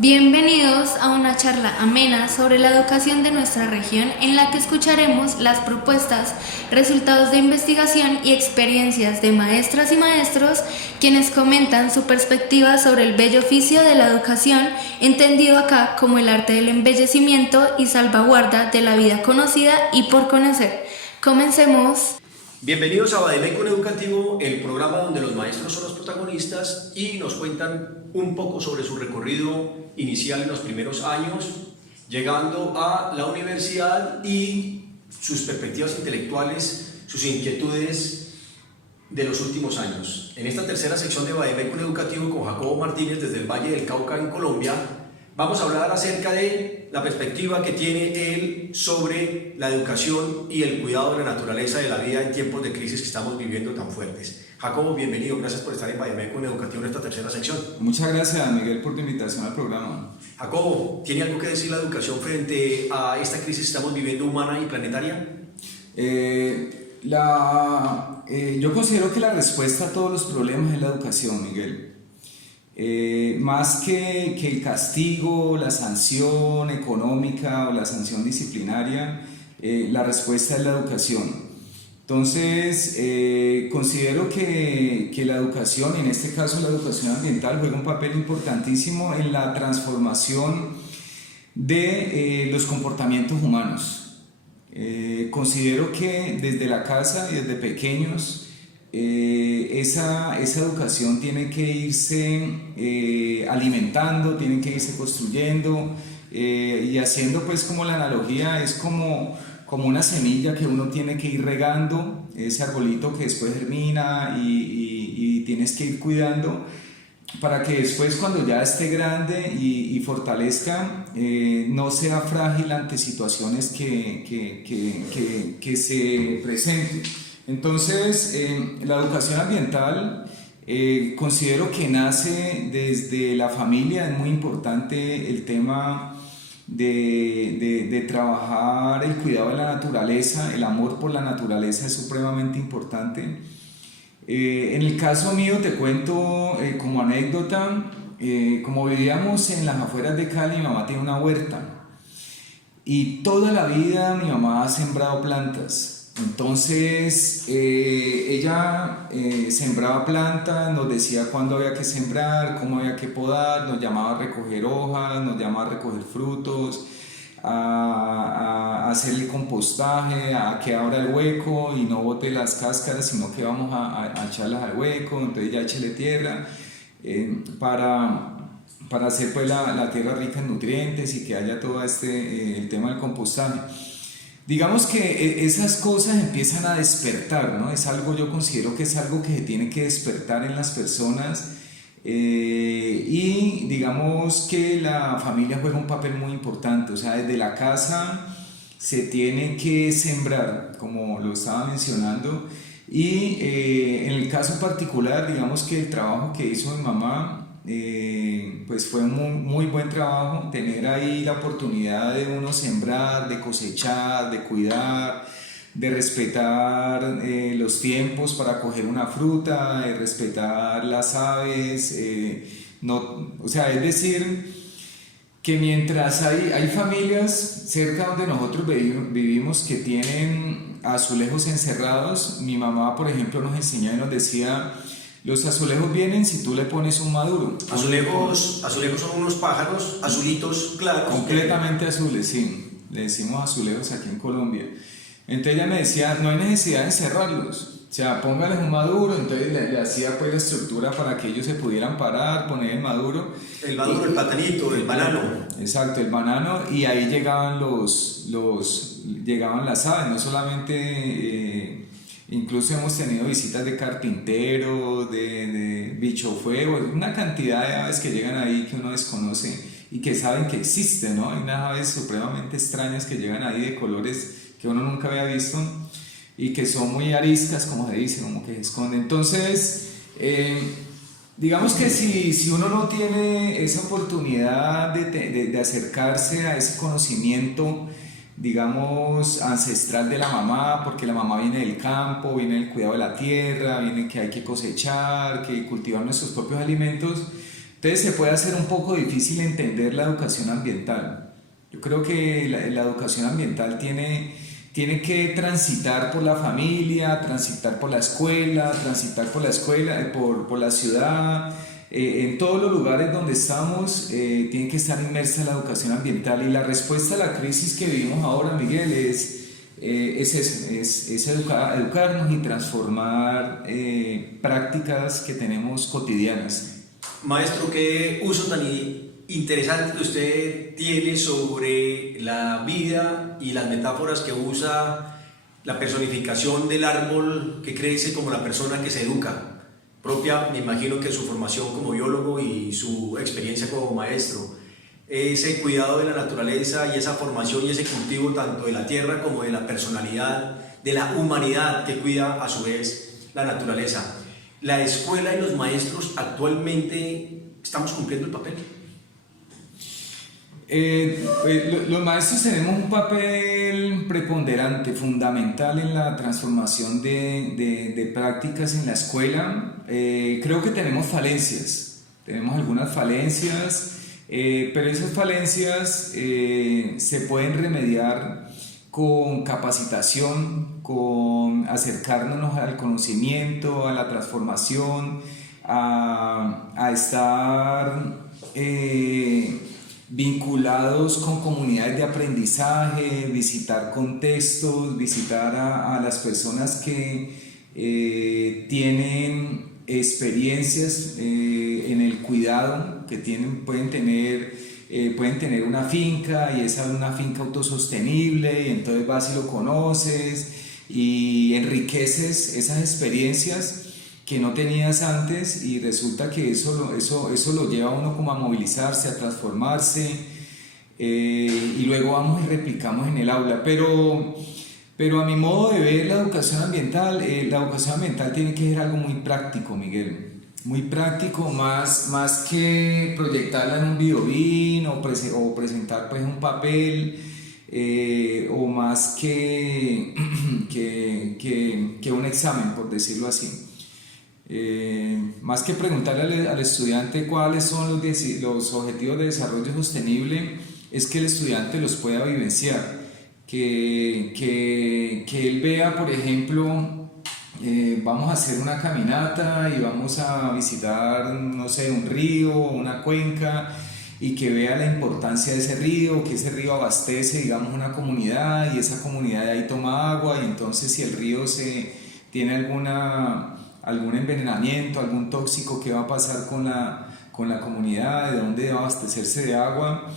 Bienvenidos a una charla amena sobre la educación de nuestra región en la que escucharemos las propuestas, resultados de investigación y experiencias de maestras y maestros quienes comentan su perspectiva sobre el bello oficio de la educación, entendido acá como el arte del embellecimiento y salvaguarda de la vida conocida y por conocer. Comencemos. Bienvenidos a Bademecum Educativo, el programa donde los maestros son los protagonistas y nos cuentan un poco sobre su recorrido inicial en los primeros años, llegando a la universidad y sus perspectivas intelectuales, sus inquietudes de los últimos años. En esta tercera sección de Bademecum Educativo con Jacobo Martínez desde el Valle del Cauca en Colombia, vamos a hablar acerca de la perspectiva que tiene él sobre la educación y el cuidado de la naturaleza de la vida en tiempos de crisis que estamos viviendo tan fuertes. Jacobo, bienvenido, gracias por estar en Bademecum Educativo en esta tercera sección. Muchas gracias, Miguel, por tu invitación al programa. Jacobo, ¿tiene algo que decir la educación frente a esta crisis que estamos viviendo humana y planetaria? Yo considero que la respuesta a todos los problemas es la educación, Miguel. Más que el castigo, la sanción económica o la sanción disciplinaria, la respuesta es la educación. Entonces, considero que la educación, en este caso la educación ambiental, juega un papel importantísimo en la transformación de los comportamientos humanos. Considero que desde la casa y desde pequeños, esa educación tiene que irse alimentando, tiene que irse construyendo y haciendo pues como la analogía es como una semilla que uno tiene que ir regando, ese arbolito que después germina y tienes que ir cuidando para que después cuando ya esté grande y fortalezca no sea frágil ante situaciones que se presenten. Entonces, la educación ambiental considero que nace desde la familia. Es muy importante el tema de trabajar el cuidado de la naturaleza, el amor por la naturaleza es supremamente importante. En el caso mío te cuento como anécdota, como vivíamos en las afueras de Cali, mi mamá tiene una huerta y toda la vida mi mamá ha sembrado plantas. Entonces ella sembraba plantas, nos decía cuándo había que sembrar, cómo había que podar, nos llamaba a recoger hojas, nos llamaba a recoger frutos, a hacer el compostaje, a que abra el hueco y no bote las cáscaras, sino que vamos a echarlas al hueco, entonces ya échele tierra para hacer pues la tierra rica en nutrientes y que haya todo el tema del compostaje. Digamos que esas cosas empiezan a despertar, ¿no? Es algo, yo considero que es algo que se tiene que despertar en las personas y digamos que la familia juega un papel muy importante, o sea, desde la casa se tiene que sembrar, como lo estaba mencionando, y en el caso particular, digamos que el trabajo que hizo mi mamá, pues fue un muy buen trabajo, tener ahí la oportunidad de uno sembrar, de cosechar, de cuidar, de respetar los tiempos para coger una fruta, de respetar las aves, o sea, es decir, que mientras hay familias cerca donde nosotros vivimos que tienen azulejos encerrados, mi mamá por ejemplo nos enseñaba y nos decía: los azulejos vienen si tú le pones un maduro. Azulejos son unos pájaros azulitos claros. Completamente azules, sí. Le decimos azulejos aquí en Colombia. Entonces ella me decía, no hay necesidad de encerrarlos. O sea, póngales un maduro. Entonces le hacía pues la estructura para que ellos se pudieran parar, poner el maduro. El maduro, el platanito, el banano. Exacto, el banano. Y ahí llegaban llegaban las aves, no solamente... Incluso hemos tenido visitas de carpinteros, de bicho fuego, una cantidad de aves que llegan ahí que uno desconoce y que saben que existen, ¿no? Hay unas aves supremamente extrañas que llegan ahí de colores que uno nunca había visto y que son muy ariscas, como se dice, como que se esconden. Entonces, digamos que si uno no tiene esa oportunidad de acercarse a ese conocimiento, digamos, ancestral de la mamá, porque la mamá viene del campo, viene del cuidado de la tierra, viene que hay que cosechar, que cultivar nuestros propios alimentos, Entonces se puede hacer un poco difícil entender la educación ambiental. Yo creo que la educación ambiental tiene que transitar por la familia, transitar por la escuela, por la ciudad. En todos los lugares donde estamos tiene que estar inmersa la educación ambiental, y la respuesta a la crisis que vivimos ahora, Miguel, es eso, es educarnos y transformar prácticas que tenemos cotidianas. Maestro, qué uso tan interesante usted tiene sobre la vida y las metáforas que usa, la personificación del árbol que crece como la persona que se educa. Propia, me imagino que su formación como biólogo y su experiencia como maestro, ese cuidado de la naturaleza y esa formación y ese cultivo tanto de la tierra como de la personalidad, de la humanidad que cuida a su vez la naturaleza. La escuela y los maestros actualmente estamos cumpliendo el papel. Los maestros tenemos un papel preponderante, fundamental en la transformación de prácticas en la escuela. Creo que tenemos algunas falencias, pero esas falencias se pueden remediar con capacitación, con acercarnos al conocimiento, a la transformación, a estar vinculados con comunidades de aprendizaje, visitar contextos, visitar a las personas que tienen experiencias en el cuidado, que pueden tener una finca, y esa es una finca autosostenible, y entonces vas y lo conoces y enriqueces esas experiencias que no tenías antes, y resulta que eso lo lleva a uno como a movilizarse, a transformarse, y luego vamos y replicamos en el aula. Pero a mi modo de ver la educación ambiental tiene que ser algo muy práctico, Miguel, muy práctico, más que proyectarla en un videobeam o presentar pues un papel, o más que un examen, por decirlo así. Más que preguntarle al estudiante cuáles son los objetivos de desarrollo sostenible, es que el estudiante los pueda vivenciar, que él vea, por ejemplo, vamos a hacer una caminata y vamos a visitar, no sé, un río o una cuenca, y que vea la importancia de ese río, que ese río abastece, digamos, una comunidad, y esa comunidad de ahí toma agua, y entonces si el río tiene algún envenenamiento, algún tóxico, ¿qué va a pasar con la comunidad? ¿De dónde va a abastecerse de agua?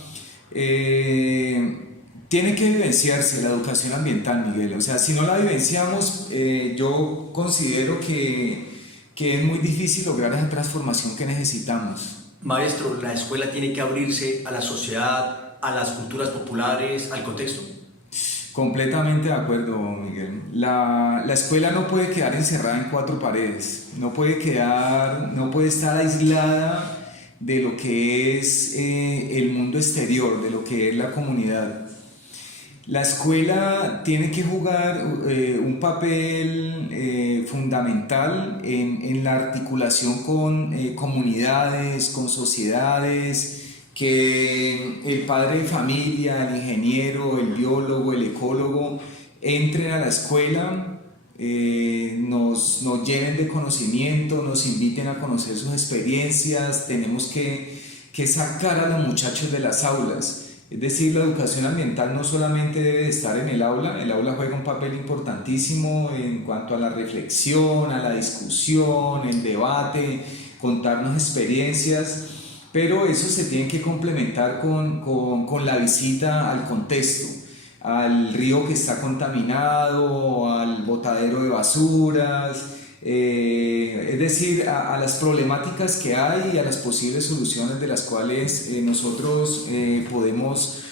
Tiene que vivenciarse la educación ambiental, Miguel. O sea, si no la vivenciamos, yo considero que es muy difícil lograr esa transformación que necesitamos. Maestro, la escuela tiene que abrirse a la sociedad, a las culturas populares, al contexto. Completamente de acuerdo, Miguel. La escuela no puede quedar encerrada en cuatro paredes, no puede estar aislada de lo que es el mundo exterior, de lo que es la comunidad. La escuela tiene que jugar un papel fundamental en la articulación con comunidades, con sociedades, que el padre de familia, el ingeniero, el biólogo, el ecólogo entren a la escuela, nos llenen de conocimiento, nos inviten a conocer sus experiencias. Tenemos que sacar a los muchachos de las aulas. Es decir, la educación ambiental no solamente debe de estar en el aula juega un papel importantísimo en cuanto a la reflexión, a la discusión, el debate, contarnos experiencias, pero eso se tiene que complementar con la visita al contexto, al río que está contaminado, al botadero de basuras, es decir, a las problemáticas que hay y a las posibles soluciones de las cuales nosotros podemos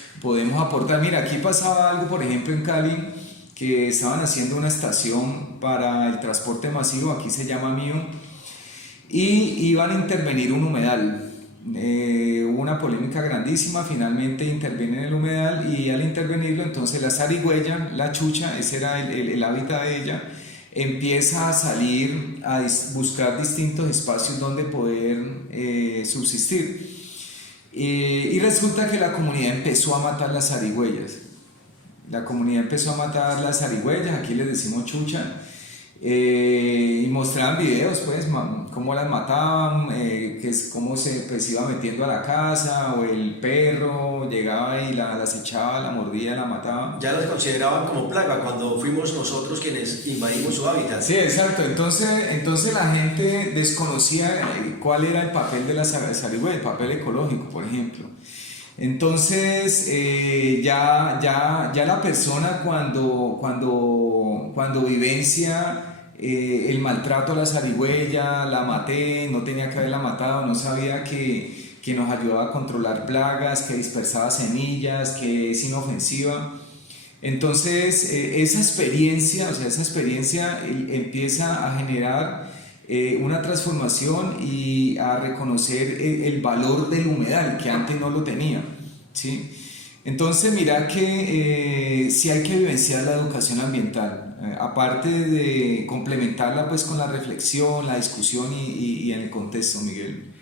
aportar. Mira, aquí pasaba algo, por ejemplo, en Cali, que estaban haciendo una estación para el transporte masivo, aquí se llama Mío, y iban a intervenir un humedal. Hubo una polémica grandísima, finalmente intervienen el humedal, y al intervenirlo, entonces la zarigüeya, la chucha, ese era el hábitat de ella, empieza a salir a buscar distintos espacios donde poder subsistir. Y resulta que la comunidad empezó a matar las zarigüeyas. La comunidad empezó a matar las zarigüeyas, aquí les decimos chucha, y mostraban videos, pues, cómo las mataban, cómo se iba metiendo a la casa, o el perro llegaba y las echaba, la mordía, la mataba. Ya las consideraban como plaga cuando fuimos nosotros quienes invadimos su hábitat. Sí, exacto. Entonces la gente desconocía cuál era el papel de la zarigüeya, el papel ecológico, por ejemplo. Entonces ya la persona cuando vivencia el maltrato a la zarigüeya, la maté, no tenía que haberla matado, no sabía que nos ayudaba a controlar plagas, que dispersaba semillas, que es inofensiva. Entonces esa experiencia empieza a generar una transformación y a reconocer el valor del humedal, que antes no lo tenía, ¿sí? Entonces mira que sí hay que vivenciar la educación ambiental, aparte de complementarla pues con la reflexión, la discusión y en el contexto, Miguel.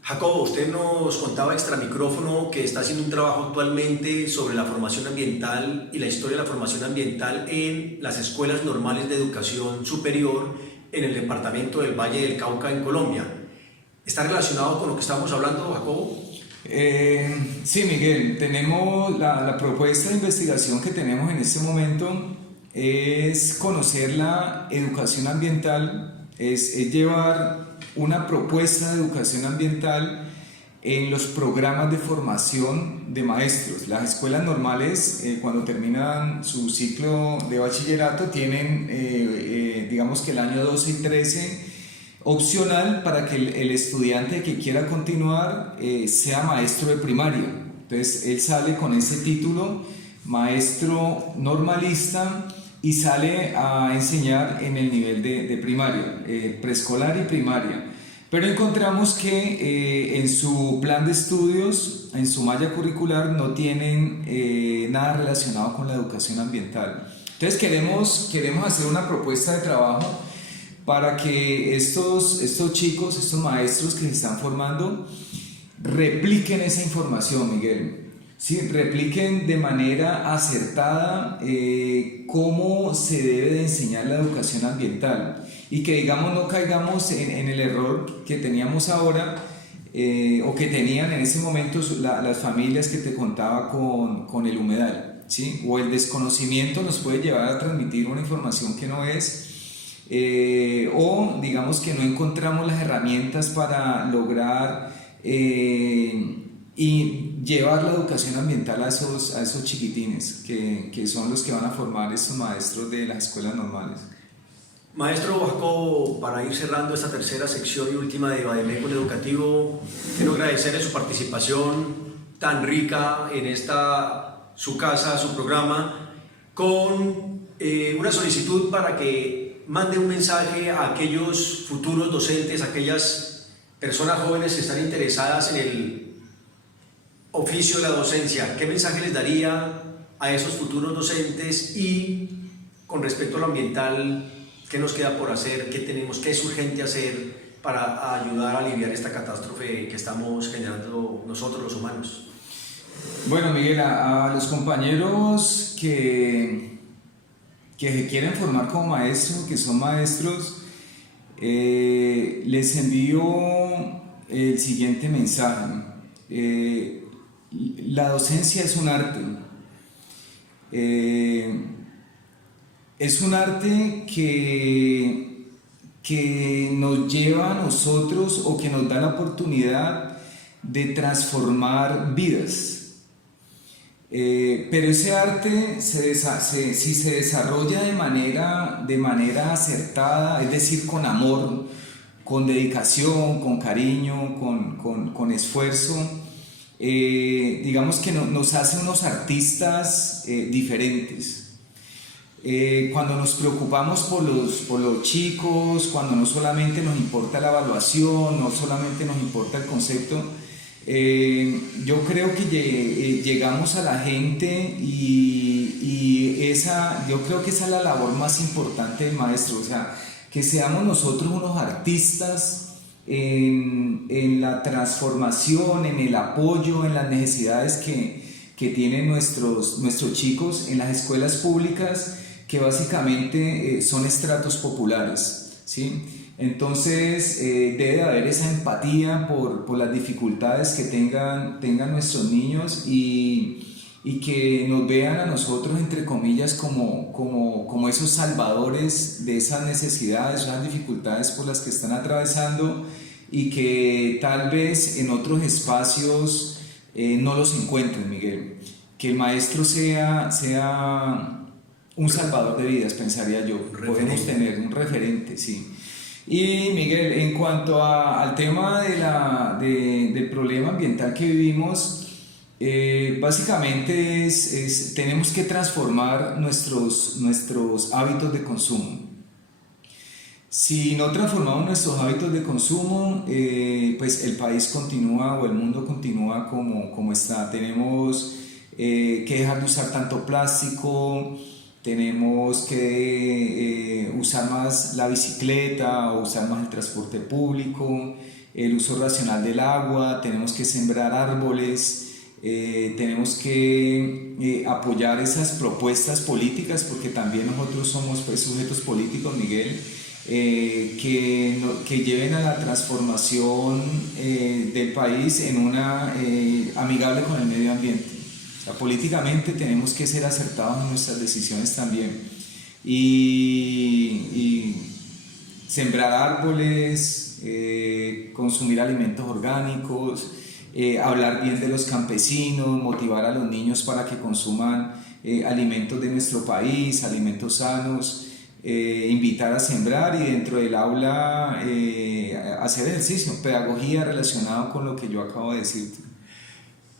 Jacobo, usted nos contaba extra micrófono que está haciendo un trabajo actualmente sobre la formación ambiental y la historia de la formación ambiental en las escuelas normales de educación superior en el departamento del Valle del Cauca en Colombia. ¿Está relacionado con lo que estamos hablando, Jacobo? Sí, Miguel, tenemos la propuesta de investigación que tenemos en este momento es conocer la educación ambiental, es llevar una propuesta de educación ambiental en los programas de formación de maestros. Las escuelas normales, cuando terminan su ciclo de bachillerato, tienen, digamos que el año 12 y 13, opcional para que el estudiante que quiera continuar sea maestro de primaria. Entonces él sale con ese título, maestro normalista, y sale a enseñar en el nivel de primaria, preescolar y primaria. Pero encontramos que en su plan de estudios, en su malla curricular, no tienen nada relacionado con la educación ambiental. Entonces queremos hacer una propuesta de trabajo para que estos chicos, estos maestros que se están formando, repliquen esa información, Miguel. Sí, repliquen de manera acertada cómo se debe de enseñar la educación ambiental y que, digamos, no caigamos en el error que teníamos ahora o que tenían en ese momento las familias que te contaba con el humedal, ¿sí? O el desconocimiento nos puede llevar a transmitir una información que no es, o digamos que no encontramos las herramientas para lograr y llevar la educación ambiental a esos chiquitines que son los que van a formar estos maestros de las escuelas normales. Maestro Jacobo, para ir cerrando esta tercera sección y última de Bademecum Educativo, quiero agradecerle su participación tan rica en su casa, su programa, con una solicitud para que mande un mensaje a aquellos futuros docentes, a aquellas personas jóvenes que están interesadas en el oficio de la docencia. ¿Qué mensaje les daría a esos futuros docentes? Y con respecto a lo ambiental, ¿qué nos queda por hacer? ¿Qué es urgente hacer para ayudar a aliviar esta catástrofe que estamos generando nosotros los humanos? Bueno, Miguel, a los compañeros que se quieren formar como maestros, que son maestros, les envío el siguiente mensaje. La docencia es un arte. Es un arte que nos lleva a nosotros o que nos da la oportunidad de transformar vidas. Pero ese arte, si se desarrolla de manera acertada, es decir, con amor, con dedicación, con cariño, con esfuerzo, digamos que nos hace unos artistas diferentes. Cuando nos preocupamos por los chicos, cuando no solamente nos importa la evaluación, no solamente nos importa el concepto, Yo creo que llegamos a la gente y yo creo que esa es la labor más importante del maestro, o sea, que seamos nosotros unos artistas en la transformación, en el apoyo, en las necesidades que tienen nuestros chicos en las escuelas públicas, que básicamente son estratos populares, ¿sí? Entonces debe haber esa empatía por las dificultades que tengan nuestros niños y que nos vean a nosotros, entre comillas, como esos salvadores de esas necesidades, esas dificultades por las que están atravesando y que tal vez en otros espacios no los encuentren, Miguel. Que el maestro sea un salvador de vidas, pensaría yo. Podemos tener un referente, sí. Y Miguel, en cuanto al tema del problema ambiental que vivimos, básicamente tenemos que transformar nuestros hábitos de consumo. Si no transformamos nuestros hábitos de consumo, pues el país continúa o el mundo continúa como está. Tenemos que dejar de usar tanto plástico, tenemos que usar más la bicicleta o usar más el transporte público, el uso racional del agua, tenemos que sembrar árboles, tenemos que apoyar esas propuestas políticas, porque también nosotros somos pues, sujetos políticos, Miguel, que lleven a la transformación del país en una amigable con el medio ambiente. O sea, políticamente tenemos que ser acertados en nuestras decisiones también y sembrar árboles, consumir alimentos orgánicos, hablar bien de los campesinos, motivar a los niños para que consuman alimentos de nuestro país, alimentos sanos, invitar a sembrar y dentro del aula hacer ejercicio, pedagogía relacionado con lo que yo acabo de decirte.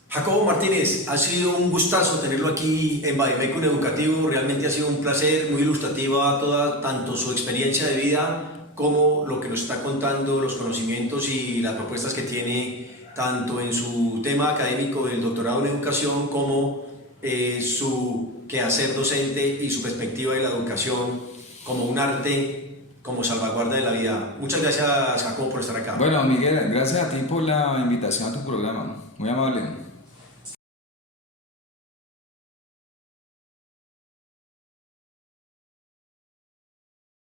Jacobo Martínez, ha sido un gustazo tenerlo aquí en Vademecum Educativo, realmente ha sido un placer, muy ilustrativa toda, tanto su experiencia de vida como lo que nos está contando, los conocimientos y las propuestas que tiene tanto en su tema académico del doctorado en educación como su quehacer docente y su perspectiva de la educación como un arte, como salvaguarda de la vida. Muchas gracias, Jacobo, por estar acá. Bueno, Miguel, gracias a ti por la invitación a tu programa, muy amable.